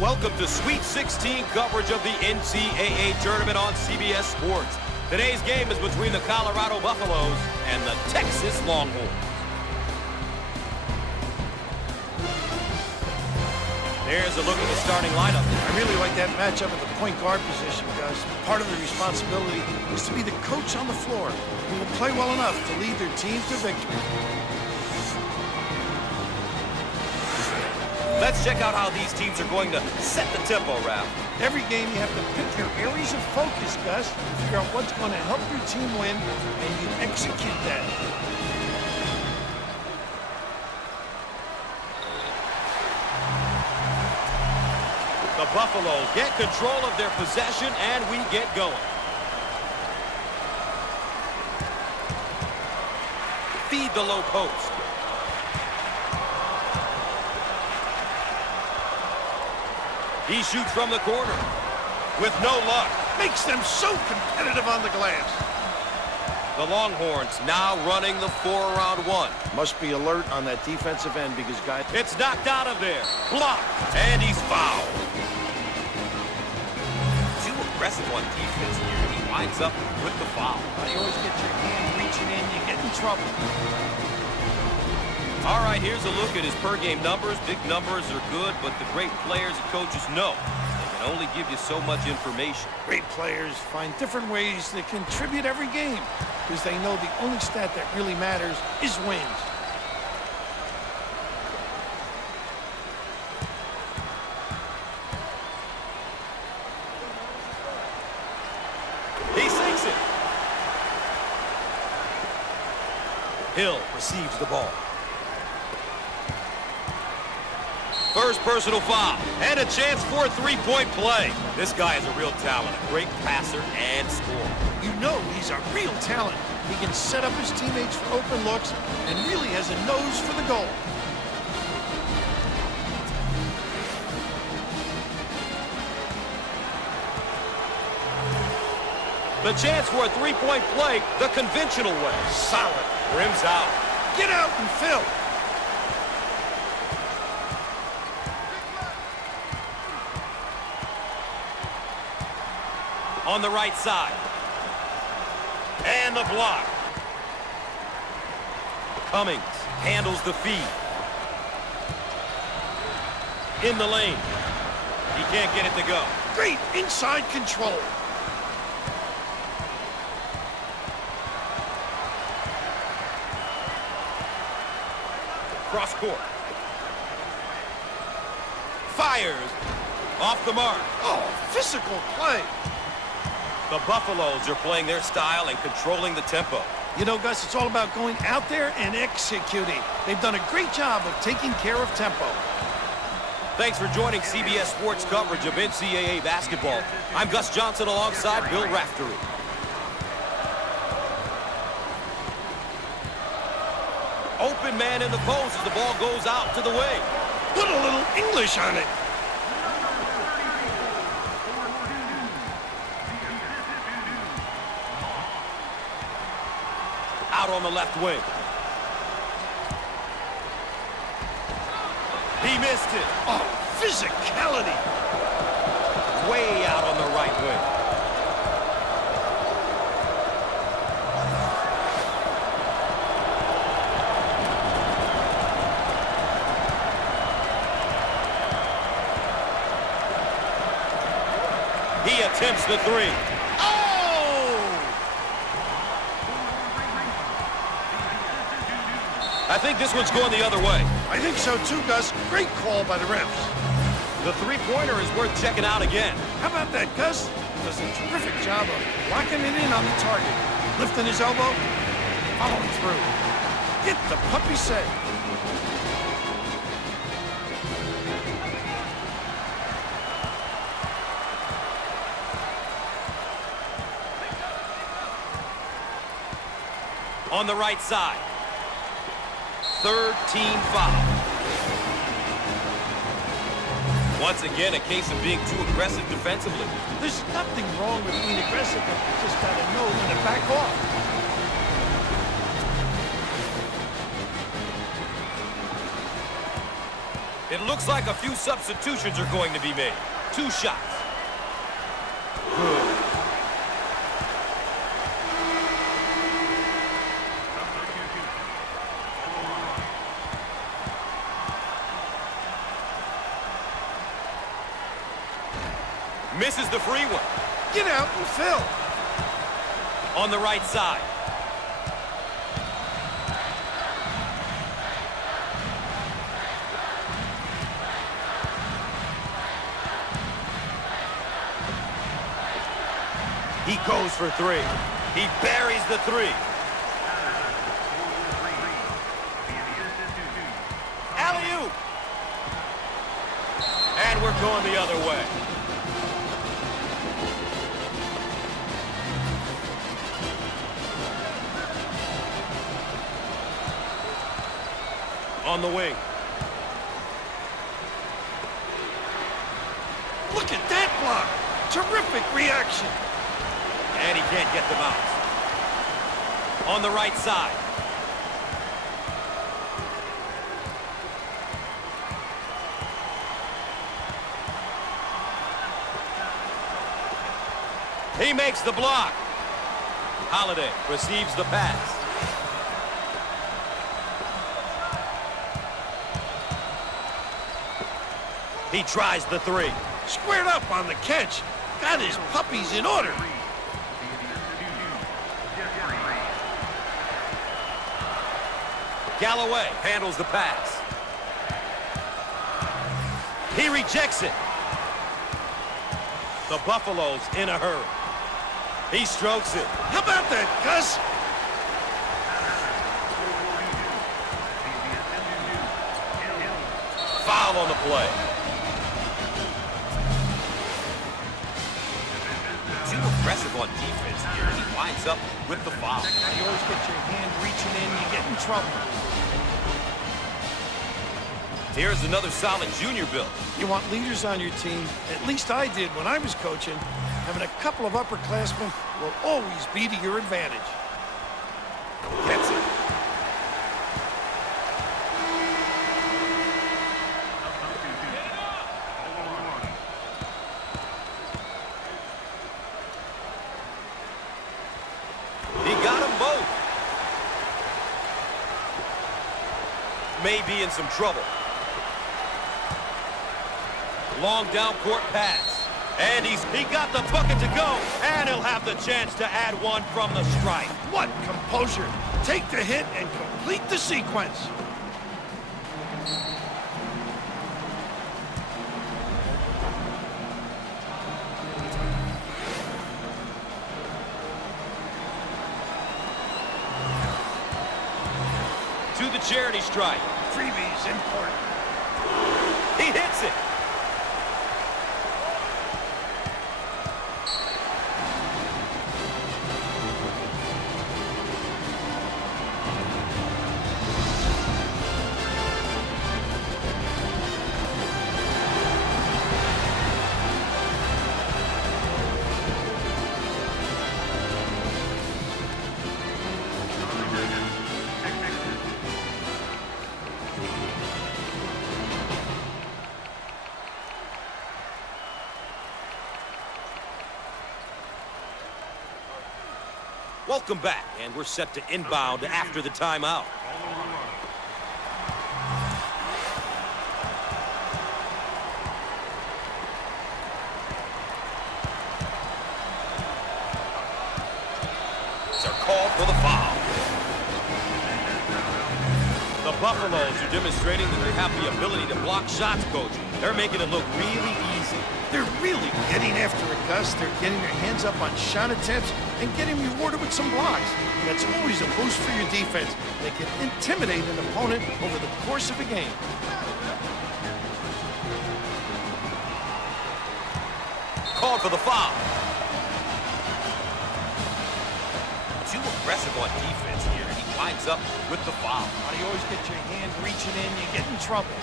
Welcome to Sweet 16 coverage of the NCAA Tournament on CBS Sports. Today's game is between the Colorado Buffaloes and the Texas Longhorns. There's a look at the starting lineup. I really like that matchup at the point guard position, Gus. Part of the responsibility is to be the coach on the floor who will play well enough to lead their team to victory. Let's check out how these teams are going to set the tempo, Ralph. Every game you have to pick your areas of focus, Gus, and figure out what's going to help your team win, and you execute that. The Buffaloes get control of their possession, and we get going. Feed the low post. He shoots from the corner with no luck. Makes them so competitive on the glass. The Longhorns now running the 4-around-1. Must be alert on that defensive end because guys... It's knocked out of there. Blocked. And he's fouled. Too aggressive on defense here. He winds up with the foul. You always get your hand reaching in, you get in trouble. All right, here's a look at his per-game numbers. Big numbers are good, but the great players and coaches know they can only give you so much information. Great players find different ways to contribute every game because they know the only stat that really matters is wins. He sinks it. Hill receives the ball. First personal foul, and a chance for a three-point play. This guy is a real talent, a great passer and scorer. You know he's a real talent. He can set up his teammates for open looks and really has a nose for the goal. The chance for a three-point play the conventional way. Solid. Rims out. Get out and fill. On the right side. And the block. Cummings handles the feed. In the lane. He can't get it to go. Great inside control. Cross court. Fires. Off the mark. Oh, physical play. The Buffaloes are playing their style and controlling the tempo. You know, Gus, it's all about going out there and executing. They've done a great job of taking care of tempo. Thanks for joining CBS Sports coverage of NCAA basketball. I'm Gus Johnson alongside Bill Raftery. Open man in the post as the ball goes out to the wing. Put a little English on it. Out on the left wing. He missed it. Oh, physicality. Way out on the right wing. He attempts the three. I think this one's going the other way. I think so too, Gus. Great call by the refs. The three-pointer is worth checking out again. How about that, Gus? Does a terrific job of locking it in on the target. Lifting his elbow, following through. Get the puppy set. On the right side. Third team foul. Once again, a case of being too aggressive defensively. There's nothing wrong with being aggressive, but you just got to know when to back off. It looks like a few substitutions are going to be made. 2 shots. Good. Misses the free one. Get out and fill. On the right side. He goes for 3. He buries the 3. Alley-oop. And we're going the other way. On the wing. Look at that block. Terrific reaction. And he can't get the bounce. On the right side. He makes the block. Holiday receives the pass. He tries the 3. Squared up on the catch. Got his puppies in order. Galloway handles the pass. He rejects it. The Buffaloes in a hurry. He strokes it. How about that, Gus? Foul on the play. Too aggressive on defense here, and he winds up with the foul. You always get your hand reaching in, you get in trouble. Here's another solid junior build. You want leaders on your team. At least I did when I was coaching. Having a couple of upperclassmen will always be to your advantage. Gets it. He got them both. May be in some trouble. Long down court pass. And he got the bucket to go. And he'll have the chance to add one from the strike. What composure. Take the hit and complete the sequence. To the charity strike. Freebies important. He hits it. Welcome back, and we're set to inbound after the timeout. They're called for the foul. The Buffaloes are demonstrating that they have the ability to block shots, Coach. They're making it look really easy. They're really getting after it, Gus. They're getting their hands up on shot attempts and getting rewarded with some blocks. That's always a boost for your defense. They can intimidate an opponent over the course of a game. Called for the foul. Too aggressive on defense here, and he winds up with the foul. You always get your hand reaching in, you get in trouble.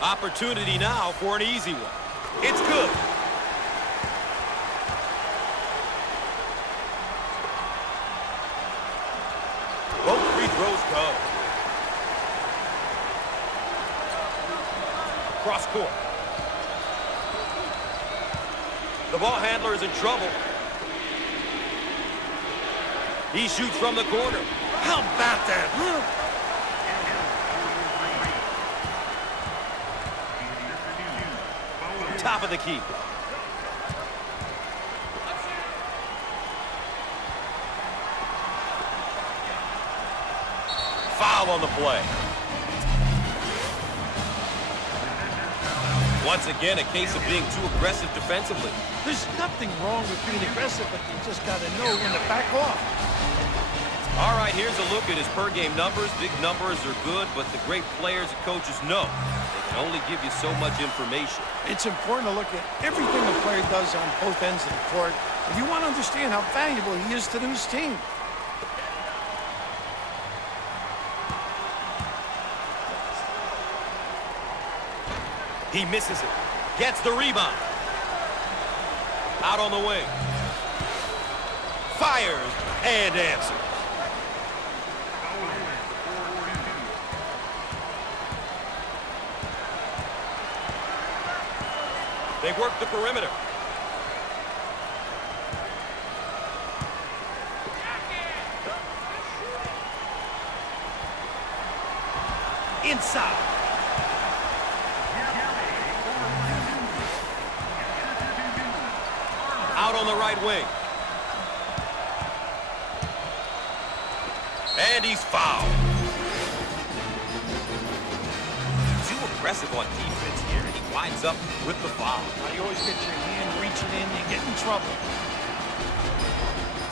Opportunity now for an easy one. It's good. cross court. The ball handler is in trouble. He shoots from the corner. How about that, huh? Top of the key. Foul on the play. Once again, a case of being too aggressive defensively. There's nothing wrong with being aggressive, but you just got to know when to back off. All right, here's a look at his per-game numbers. Big numbers are good, but the great players and coaches know they can only give you so much information. It's important to look at everything a player does on both ends of the court if you want to understand how valuable he is to his team. He misses it. Gets the rebound. Out on the wing. Fires and answers. They work the perimeter. Inside. Out on the right wing. And he's fouled. Too aggressive on defense here, and he winds up with the foul. Now, you always get your hand reaching in, you get in trouble.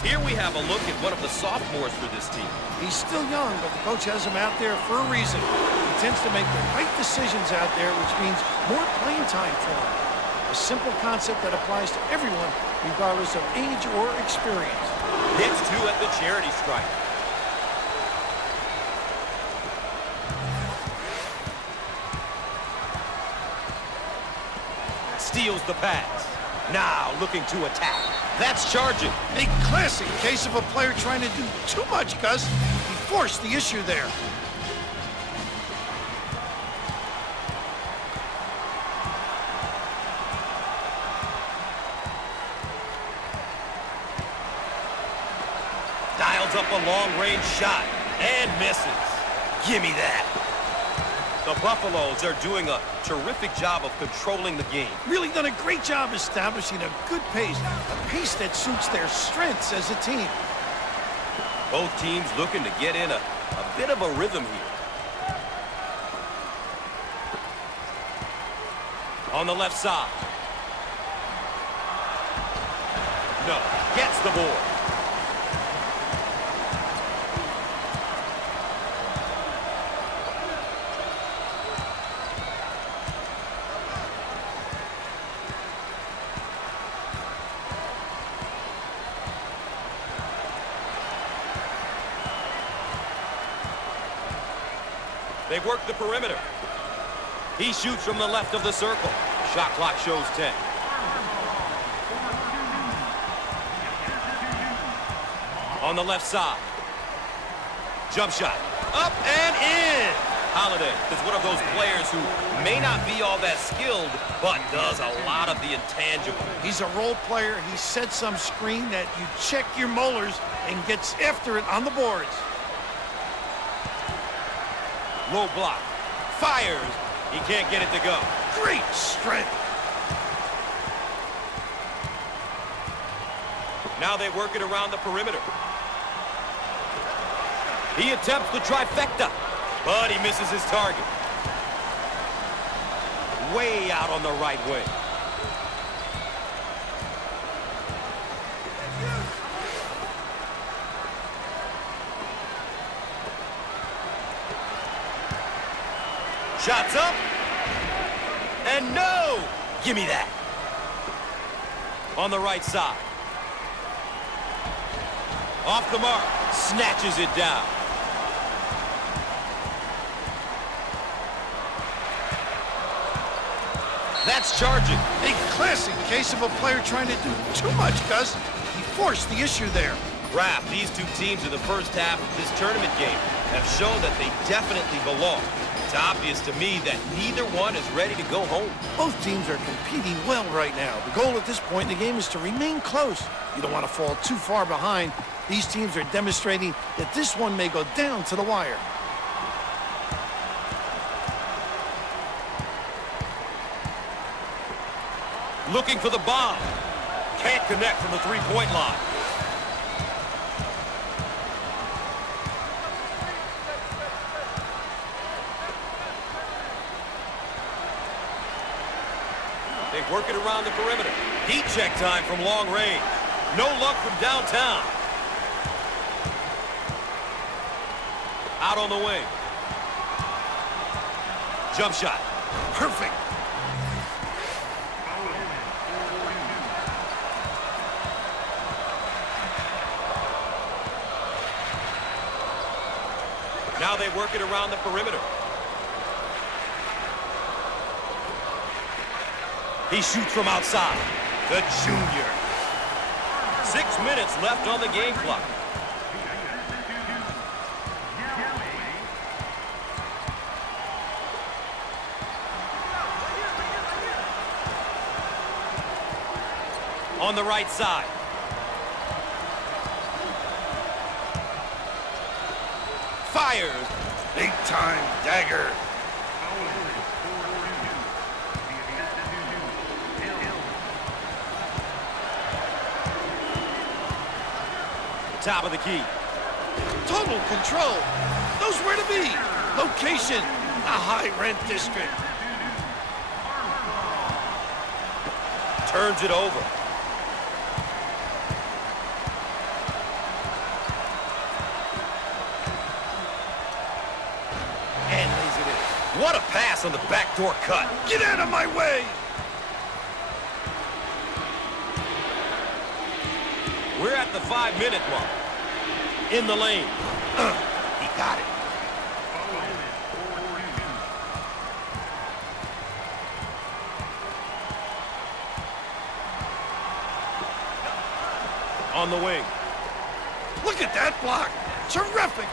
Here we have a look at one of the sophomores for this team. He's still young, but the coach has him out there for a reason. He tends to make the right decisions out there, which means more playing time for him. A simple concept that applies to everyone, regardless of age or experience. Hits two at the charity stripe. Steals the pass. Now looking to attack. That's charging. A classic case of a player trying to do too much, Gus. He forced the issue there. Dials up a long-range shot and misses. Gimme that. The Buffaloes are doing a terrific job of controlling the game. Really done a great job establishing a good pace, a pace that suits their strengths as a team. Both teams looking to get in a bit of a rhythm here. On the left side. No, gets the board. They work the perimeter. He shoots from the left of the circle. Shot clock shows 10. On the left side. Jump shot. Up and in. Holiday is one of those players who may not be all that skilled, but does a lot of the intangible. He's a role player. He sets some screen that you check your molars and gets after it on the boards. Low block. Fires. He can't get it to go. Great strength. Now they work it around the perimeter. He attempts the trifecta, but he misses his target. Way out on the right wing. Shots up. And no! Give me that. On the right side. Off the mark. Snatches it down. That's charging. A classic case of a player trying to do too much, Gus. He forced the issue there. Raph, these two teams in the first half of this tournament game have shown that they definitely belong. It's obvious to me that neither one is ready to go home. Both teams are competing well right now. The goal at this point in the game is to remain close. You don't want to fall too far behind. These teams are demonstrating that this one may go down to the wire. Looking for the bomb. Can't connect from the three-point line. They work it around the perimeter. Heat check time from long range. No luck from downtown. Out on the wing. Jump shot. Perfect. Now they work it around the perimeter. He shoots from outside. The junior. 6 minutes left on the game clock. On the right side. Fires. Big time dagger. Top of the key. Total control. Knows where to be. Location. A high-rent district. Turns it over. And lays it in. What a pass on the backdoor cut. Get out of my way. We're at the 5-minute mark. In the lane. He got it. On the wing. Look at that block. Terrific.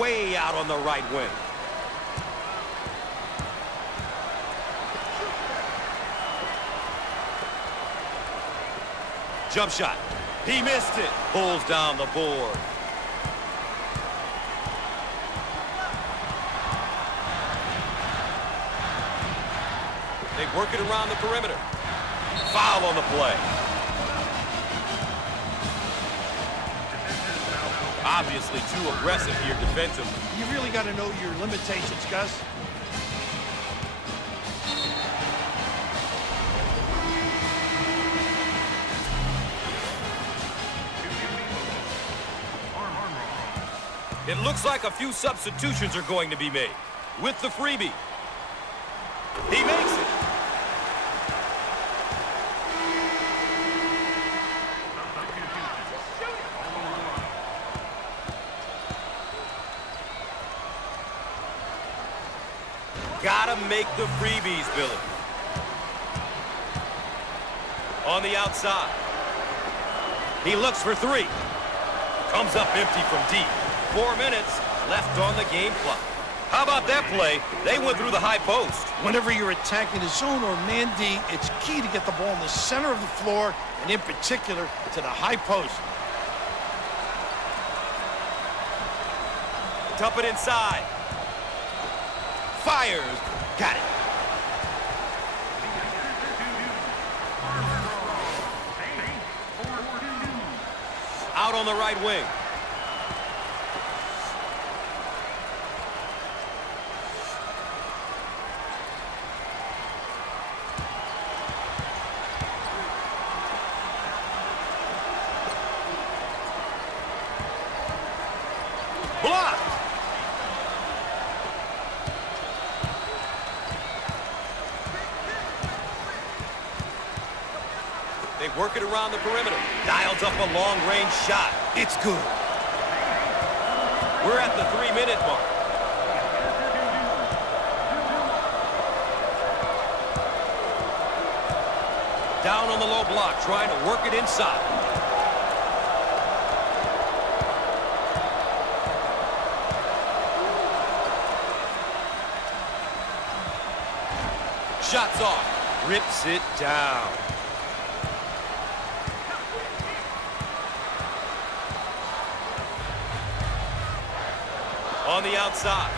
Way out on the right wing. Jump shot. He missed it. Pulls down the board. They work it around the perimeter. Foul on the play. Obviously too aggressive here defensively. You really got to know your limitations, Gus. It looks like a few substitutions are going to be made with the freebie. He makes it. Gotta make the freebies, Billy. On the outside. He looks for three. Comes up empty from deep. 4 minutes left on the game clock. How about that play? They went through the high post. Whenever you're attacking a zone or man D, it's key to get the ball in the center of the floor, and in particular, to the high post. Dump it inside. Fires. Got it. Out on the right wing. Blocked. They work it around the perimeter. Dials up a long-range shot. It's good. We're at the 3-minute mark. Down on the low block, trying to work it inside. Shots off. Rips it down. On the outside.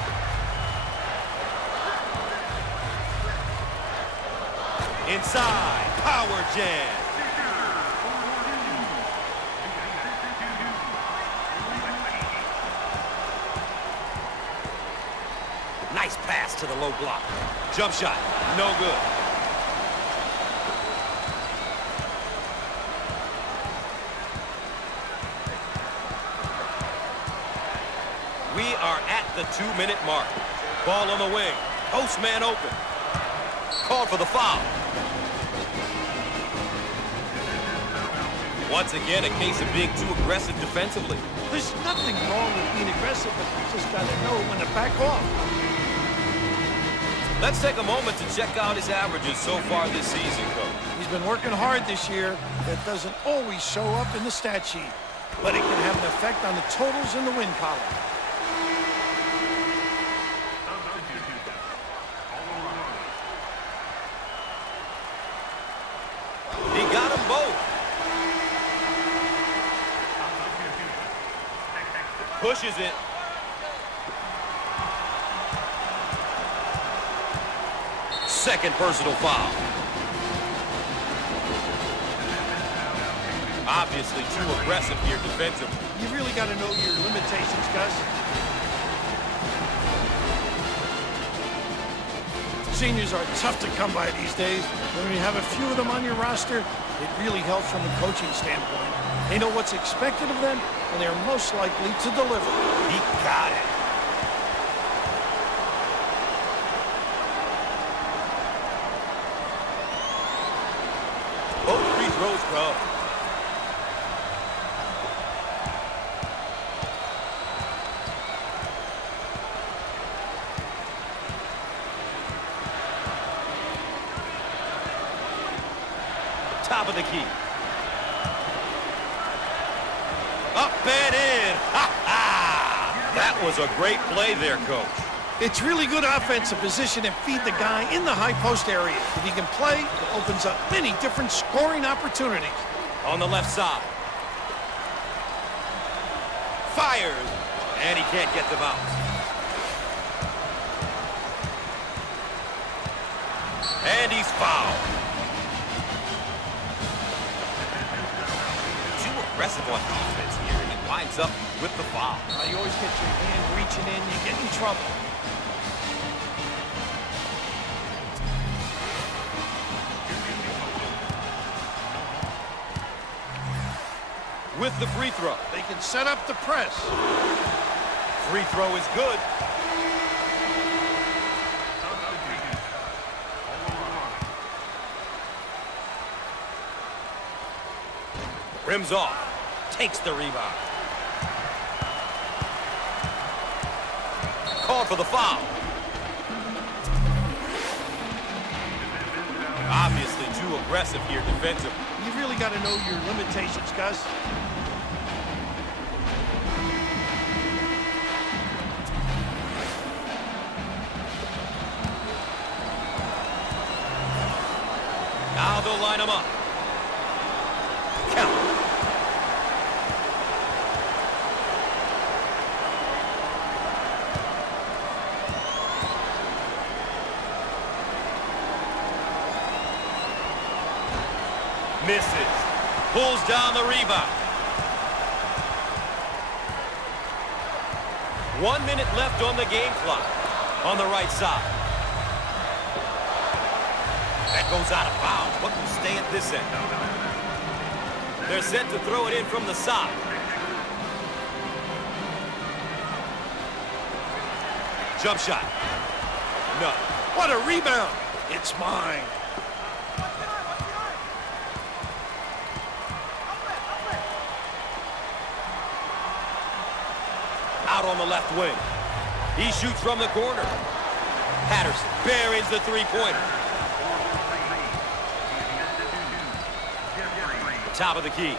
Inside. Power jam. Nice pass to the low block. Jump shot. No good. We are at the 2-minute mark. Ball on the wing. Post man open. Called for the foul. Once again, a case of being too aggressive defensively. There's nothing wrong with being aggressive, but you just got to know when to back off. Let's take a moment to check out his averages so far this season, Coach. He's been working hard this year. That doesn't always show up in the stat sheet, but it can have an effect on the totals in the win column. He got them both. Pushes it. Second personal foul. Obviously too aggressive here defensively. You really got to know your limitations, Gus. Seniors are tough to come by these days. When you have a few of them on your roster, it really helps from a coaching standpoint. They know what's expected of them, and they're most likely to deliver. He got it. Both free throws go. Top of the key. Up and in. Ha-ha! That was a great play there, Coach. It's really good offensive position and feed the guy in the high post area. If he can play, it opens up many different scoring opportunities. On the left side. Fires. And he can't get the bounce. And he's fouled. Too aggressive on defense here, and he winds up with the foul. You always get your hand reaching in, you get in trouble. With the free throw. They can set up the press. Free throw is good. Rims off. Takes the rebound. Called for the foul. Obviously too aggressive here defensively. You really got to know your limitations, Gus. Now they'll line them up. Count. Misses. Pulls down the rebound. 1 minute left on the game clock. On the right side. That goes out of bounds. What will stay at this end? They're set to throw it in from the side. Jump shot. No. What a rebound. It's mine. Out on the left wing. He shoots from the corner. Patterson buries the three-pointer. Top of the key.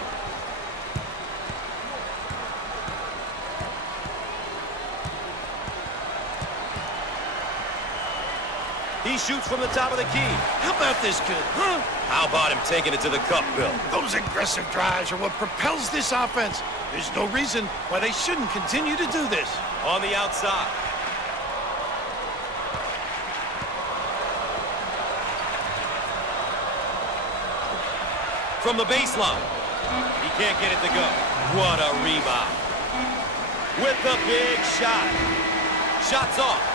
He shoots from the top of the key. How about this kid, huh? How about him taking it to the cup, Bill? Those aggressive drives are what propels this offense. There's no reason why they shouldn't continue to do this. On the outside. From the baseline. He can't get it to go. What a rebound. With the big shot. Shots off.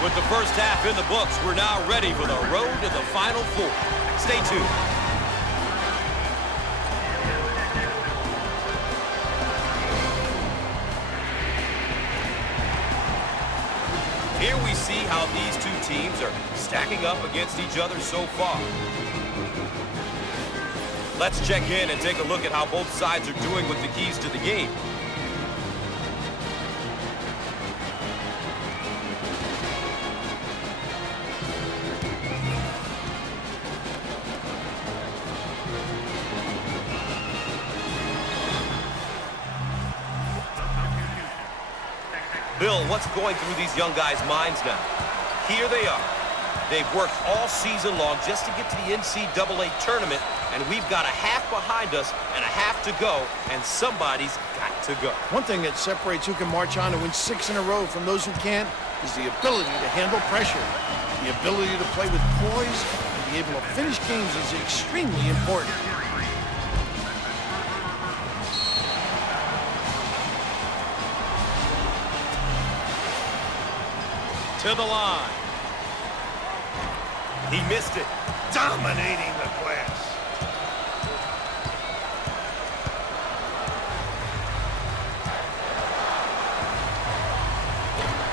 With the first half in the books, we're now ready for the road to the Final Four. Stay tuned. Here we see how these two teams are stacking up against each other so far. Let's check in and take a look at how both sides are doing with the keys to the game. Bill, what's going through these young guys' minds now? Here they are. They've worked all season long just to get to the NCAA Tournament, and we've got a half behind us and a half to go, and somebody's got to go. One thing that separates who can march on and win 6 in a row from those who can't is the ability to handle pressure. The ability to play with poise and be able to finish games is extremely important. To the line. He missed it. Dominating the glass.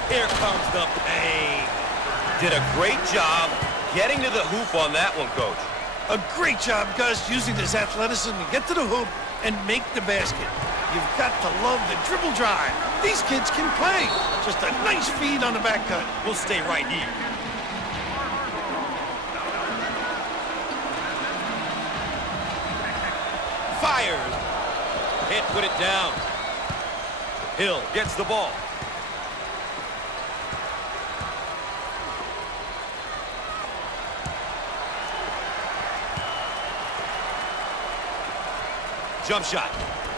Here comes the pain. Did a great job getting to the hoop on that one, Coach. A great job, Gus, using his athleticism to get to the hoop and make the basket. You've got to love the dribble drive. These kids can play. Just a nice feed on the back cut. We'll stay right here. Fires. Can't put it down. Hill gets the ball. Jump shot.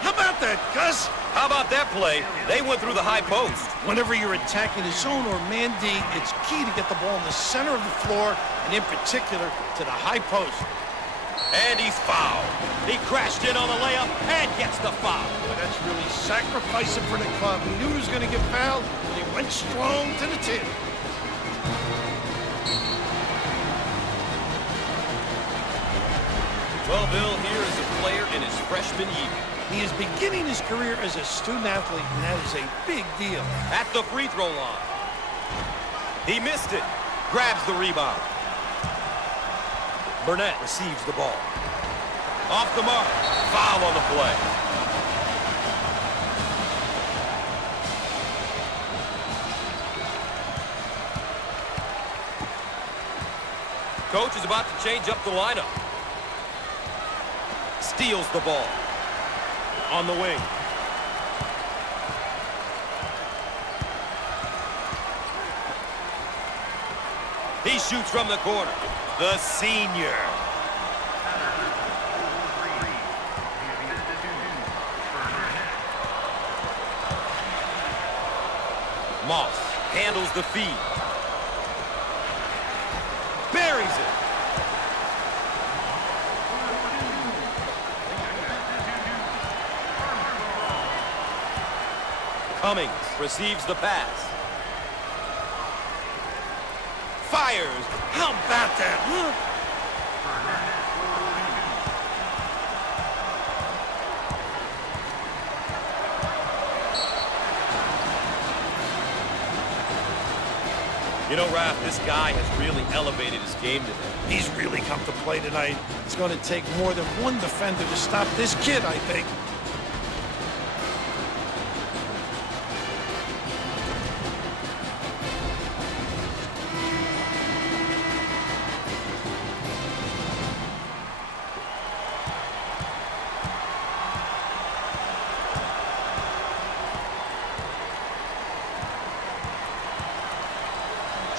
How about that, Gus? How about that play? They went through the high post. Whenever you're attacking a zone or man D, it's key to get the ball in the center of the floor, and in particular, to the high post. And he's fouled. He crashed in on the layup and gets the foul. Boy, that's really sacrificing for the club. He knew he was going to get fouled, and he went strong to the tip. Well, Bill, here is a player in his freshman year. He is beginning his career as a student-athlete, and that is a big deal. At the free throw line. He missed it. Grabs the rebound. Burnett receives the ball. Off the mark. Foul on the play. Coach is about to change up the lineup. Steals the ball. On the wing. He shoots from the corner. The senior. Moss handles the feed. Buries it. Cummings receives the pass. Fires. How about that, huh? You know, Raph, this guy has really elevated his game today. He's really come to play tonight. It's going to take more than one defender to stop this kid, I think.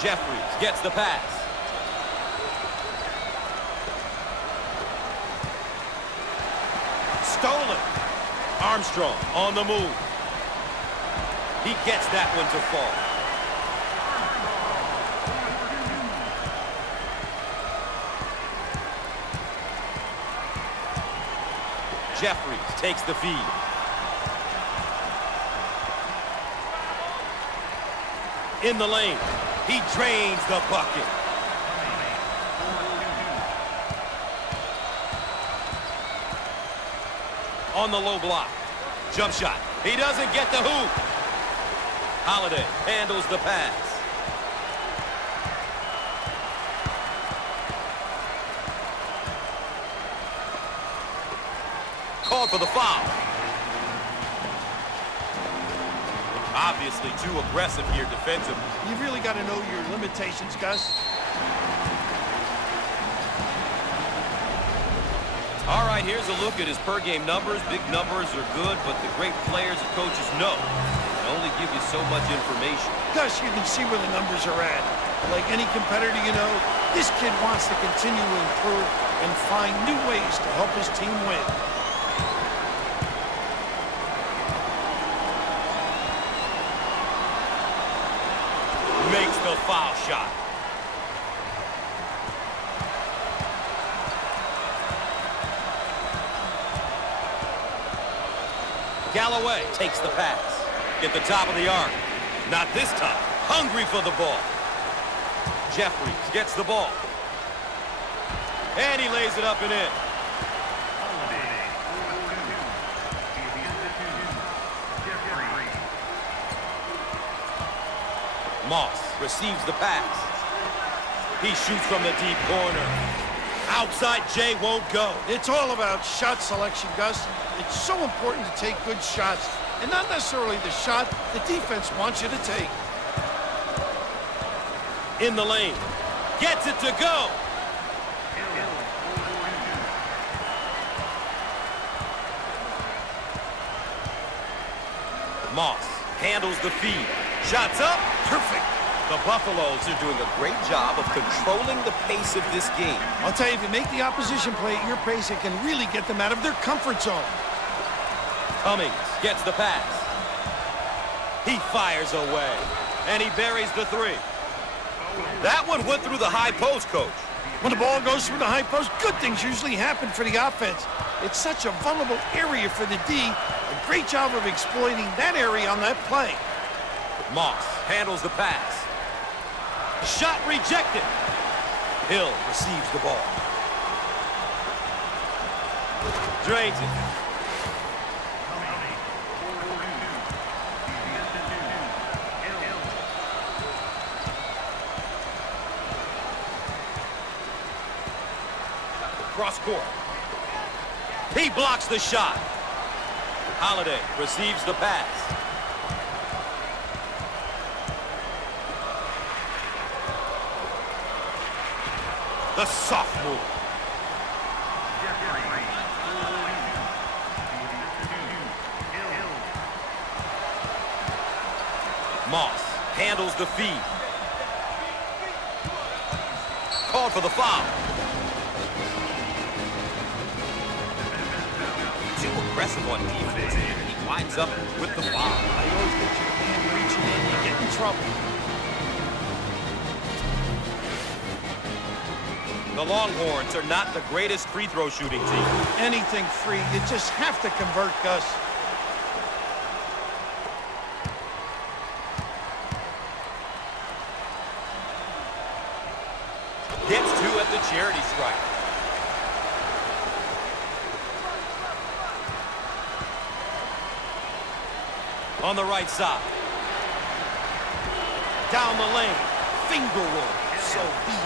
Jeffries gets the pass. Stolen. Armstrong on the move. He gets that one to fall. Jeffries takes the feed. In the lane. He drains the bucket. On the low block. Jump shot. He doesn't get the hoop. Holiday handles the pass. Called for the foul. Obviously too aggressive here defensively. You really got to know your limitations, Gus. All right, here's a look at his per-game numbers. Big numbers are good, but the great players and coaches know they only give you so much information. Gus, you can see where the numbers are at. Like any competitor you know, this kid wants to continue to improve and find new ways to help his team win. Makes the foul shot. Galloway takes the pass. At the top of the arc. Not this time. Hungry for the ball. Jeffries gets the ball. And he lays it up and in. Moss receives the pass. He shoots from the deep corner. Outside J won't go. It's all about shot selection, Gus. It's so important to take good shots, and not necessarily the shot the defense wants you to take. In the lane. Gets it to go. Moss handles the feed. Shots up. Perfect. The Buffaloes are doing a great job of controlling the pace of this game. I'll tell you, if you make the opposition play at your pace, it can really get them out of their comfort zone. Cummings gets the pass. He fires away. And he buries the three. That one went through the high post, Coach. When the ball goes through the high post, good things usually happen for the offense. It's such a vulnerable area for the D. A great job of exploiting that area on that play. Moss handles the pass. Shot rejected. Hill receives the ball. Drains it. Cross court. He blocks the shot. Holiday receives the pass. The sophomore. Moss handles the feed. Called for the foul. Too aggressive on defense. He winds up with the foul. You always get your hand reaching in, you get in trouble. The Longhorns are not the greatest free throw shooting team. Anything free, you just have to convert, Gus. Gets two at the charity stripe. On the right side. Down the lane. Finger roll. So easy.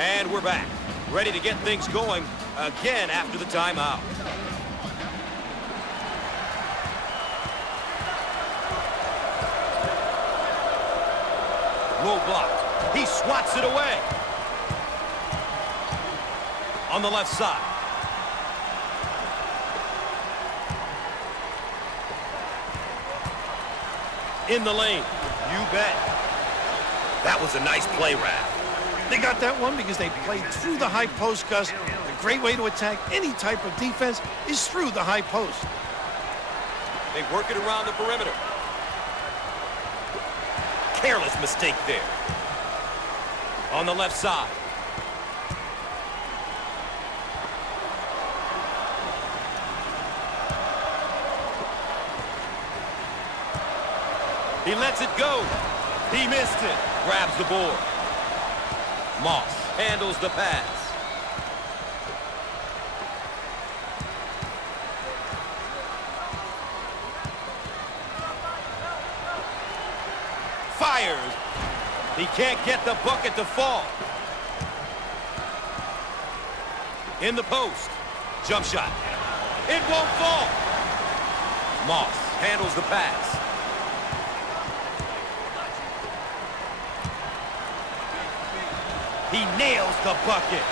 And we're back, ready to get things going again after the timeout. elbow block. He swats it away. On the left side. In the lane. You bet. That was a nice play, Raph. They got that one because they played through the high post, Gus. A great way to attack any type of defense is through the high post. They work it around the perimeter. Careless mistake there. On the left side. He lets it go. He missed it. Grabs the board. Moss handles the pass. Fires. He can't get the bucket to fall. In the post. Jump shot. It won't fall. Moss handles the pass. He nails the bucket.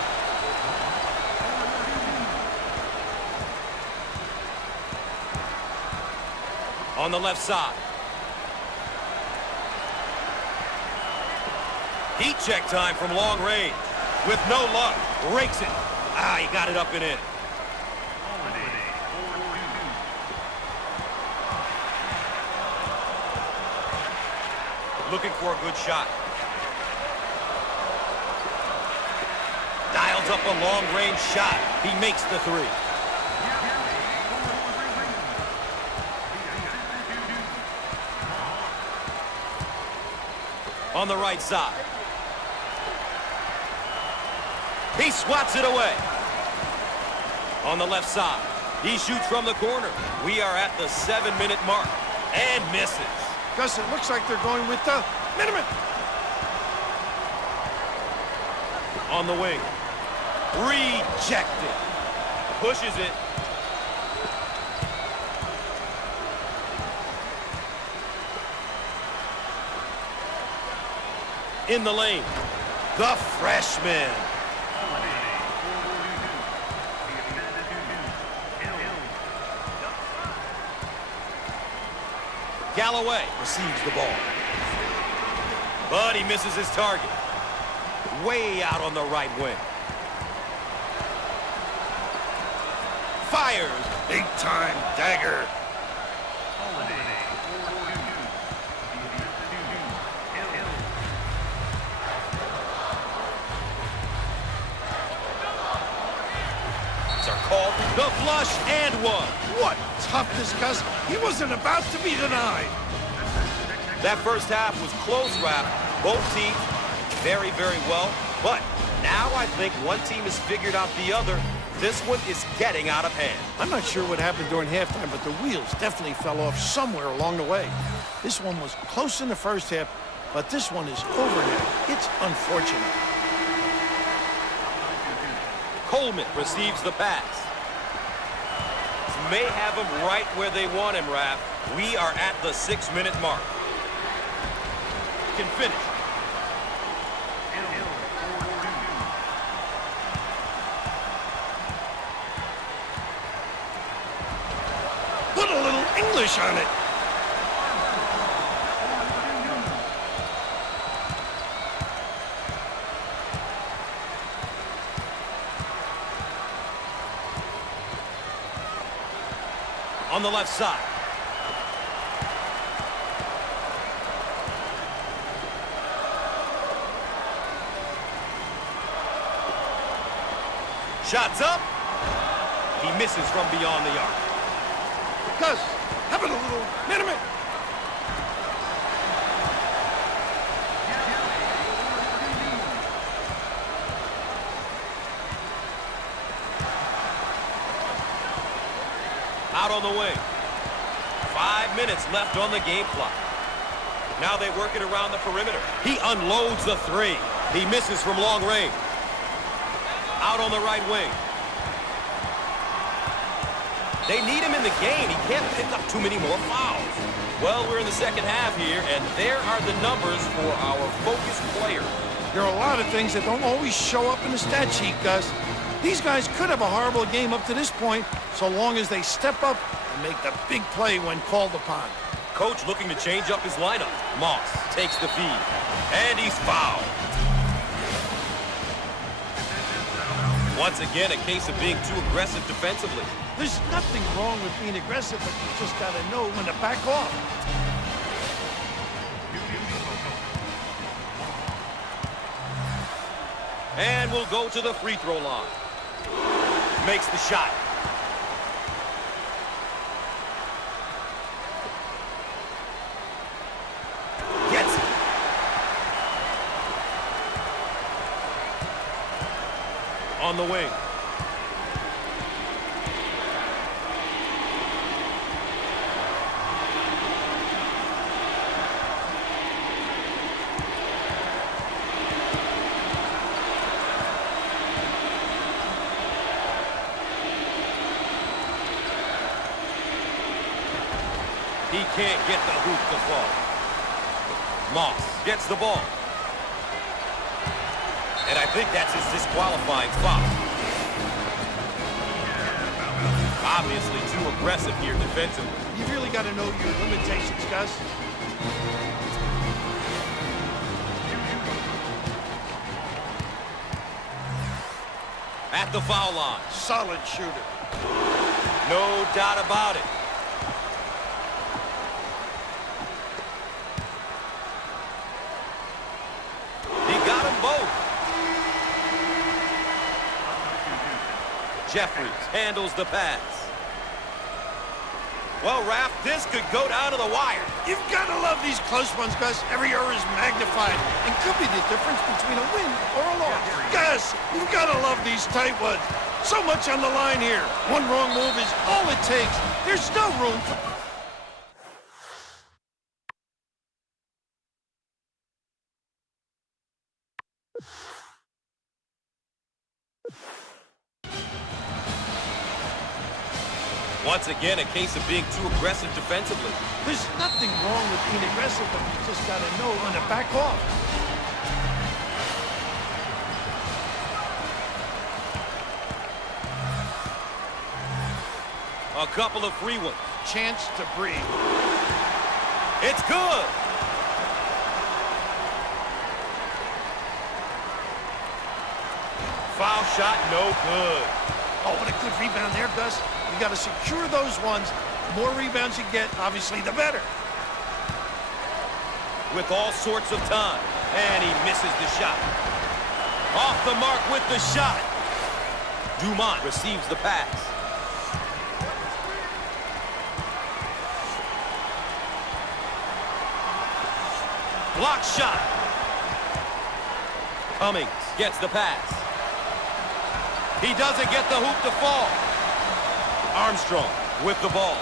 On the left side. Heat check time from long range. With no luck. Rakes it. Ah, he got it up and in. Looking for a good shot. Dials up a long-range shot. He makes the three. On the right side. He swats it away. On the left side. He shoots from the corner. We are at the 7-minute mark. And misses. Gus, it looks like they're going with the minimum. On the wing. Rejected. Pushes it. In the lane. The freshman. Galloway receives the ball. But he misses his target. Way out on the right wing. Fires. Big time dagger. Are called the flush and one. What toughness, Gus. He wasn't about to be denied. That first half was close, Raph. Both teams very, very well. But now I think one team has figured out the other. This one is getting out of hand. I'm not sure what happened during halftime, but the wheels definitely fell off somewhere along the way. This one was close in the first half, but this one is over now. It's unfortunate. Coleman receives the pass. May have him right where they want him, Raph. We are at the 6-minute mark. Can finish. Put a little English on it. On the left side. Shots up. He misses from beyond the arc. Gus, have it a little minute. Out on the wing. 5 minutes left on the game clock. Now they work it around the perimeter. He unloads the three. He misses from long range. Out on the right wing. They need him in the game. He can't pick up too many more fouls. Well, we're in the second half here, and there are the numbers for our focused players. There are a lot of things that don't always show up in the stat sheet, Gus. These guys could have a horrible game up to this point, so long as they step up and make the big play when called upon. Coach looking to change up his lineup. Moss takes the feed, and he's fouled. Once again, a case of being too aggressive defensively. There's nothing wrong with being aggressive, but you just got to know when to back off. And we'll go to the free throw line. Makes the shot. Gets it. On the wing. He can't get the hoop to fall. Moss gets the ball. And I think that's his disqualifying foul. Obviously too aggressive here defensively. You've really got to know your limitations, Gus. At the foul line. Solid shooter. No doubt about it. Jeffries handles the pass. Well, Raph, this could go down to the wire. You've got to love these close ones, Gus. Every error is magnified and could be the difference between a win or a loss. Gus, you've got to love these tight ones. So much on the line here. One wrong move is all it takes. There's no room for... Once again, a case of being too aggressive defensively. There's nothing wrong with being aggressive, but you just got to know when to back off. A couple of free ones. Chance to breathe. It's good. Foul shot, no good. Oh, what a good rebound there, Gus. You got to secure those ones. The more rebounds you get, obviously, the better. With all sorts of time. And he misses the shot. Off the mark with the shot. Dumont receives the pass. Block shot. Cummings gets the pass. He doesn't get the hoop to fall. Armstrong with the ball.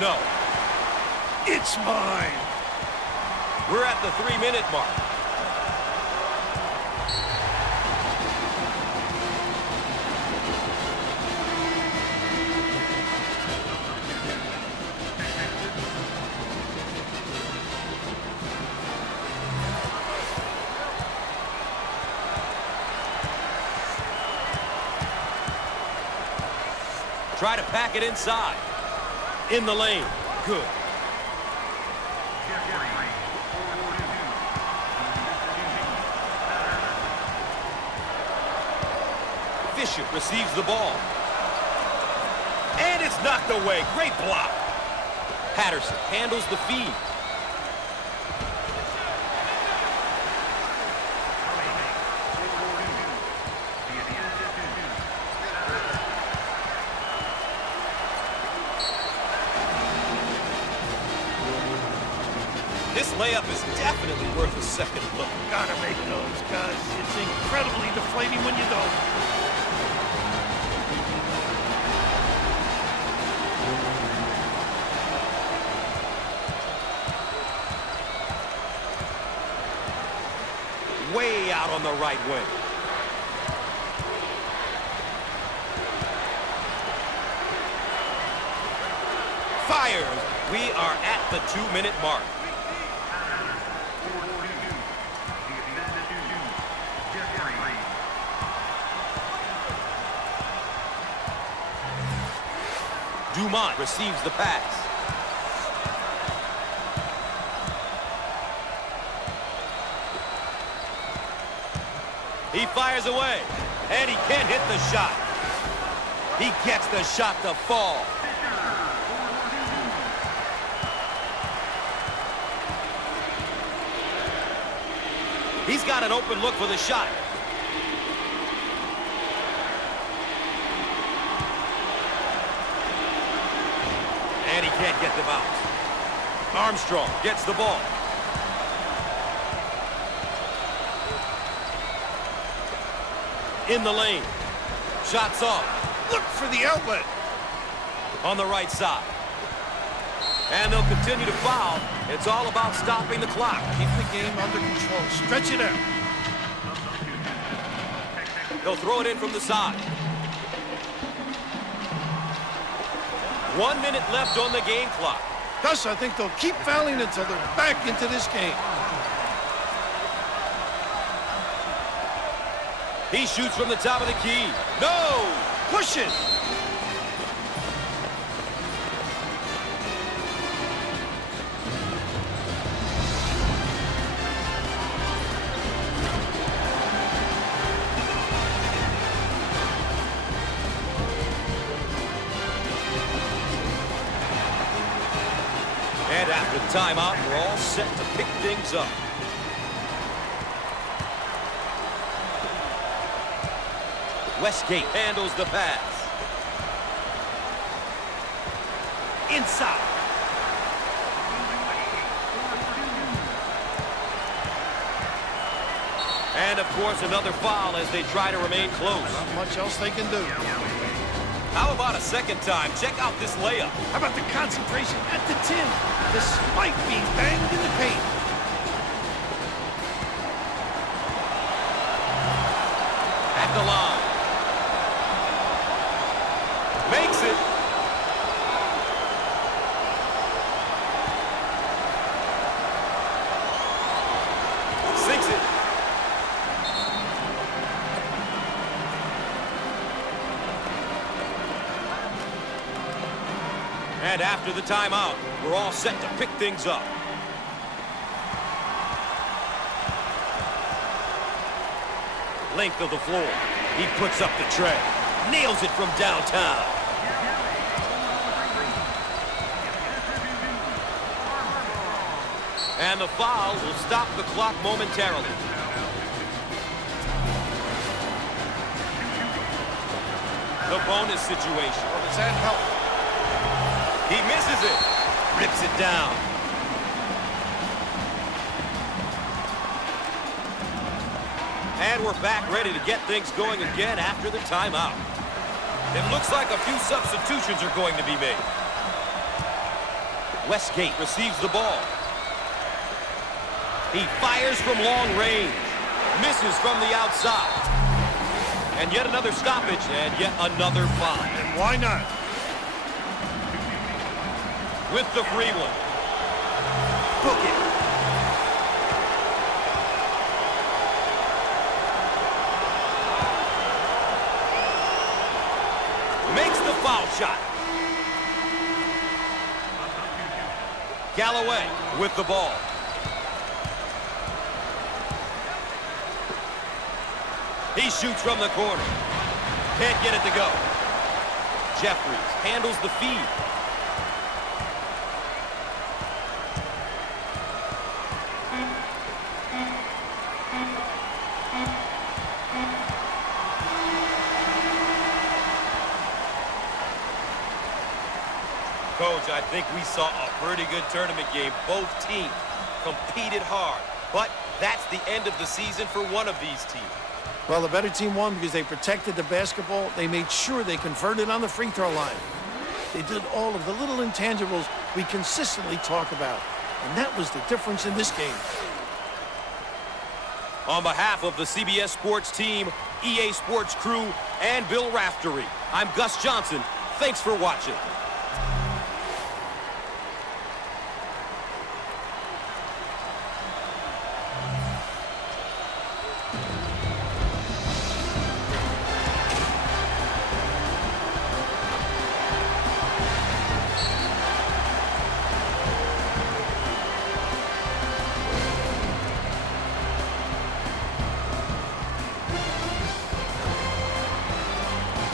No. It's mine. We're at the 3-minute mark. Try to pack it inside. In the lane. Good. Fisher receives the ball. And it's knocked away. Great block. Patterson handles the feed. This layup is definitely worth a second look. Gotta make those, Gus. It's incredibly deflating when you don't. way out on the right wing. Fires. We are at the 2-minute mark. Dumont receives the pass. He fires away, and he can't hit the shot. He gets the shot to fall. He's got an open look for the shot. And he can't get them out. Armstrong gets the ball. In the lane. Shots off. Look for the outlet. On the right side. And they'll continue to foul. It's all about stopping the clock. Keep the game under control. Stretch it out. They'll throw it in from the side. 1 minute left on the game clock. Thus, I think they'll keep fouling until they're back into this game. He shoots from the top of the key. No! Push it! And after the timeout, we're all set to pick things up. Westgate handles the pass. Inside. And, of course, another foul as they try to remain close. Not much else they can do. How about a second time? Check out this layup. How about the concentration at the tin, despite being banged in the paint? At the line. Makes it. Sinks it. And after the timeout, we're all set to pick things up. Length of the floor. He puts up the tray. Nails it from downtown. And the foul will stop the clock momentarily. The bonus situation. Well, does that help? He misses it. Rips it down. And we're back ready to get things going again after the timeout. It looks like a few substitutions are going to be made. Westgate receives the ball. He fires from long range. Misses from the outside. And yet another stoppage and yet another foul. And why not? With the free one. Book it. Makes the foul shot. Galloway with the ball. He shoots from the corner. Can't get it to go. Jeffries handles the feed. Coach, I think we saw a pretty good tournament game. Both teams competed hard, but that's the end of the season for one of these teams. Well, the better team won because they protected the basketball. They made sure they converted on the free throw line. They did all of the little intangibles we consistently talk about, and that was the difference in this game. On behalf of the CBS Sports team, EA Sports crew, and Bill Raftery, I'm Gus Johnson. Thanks for watching.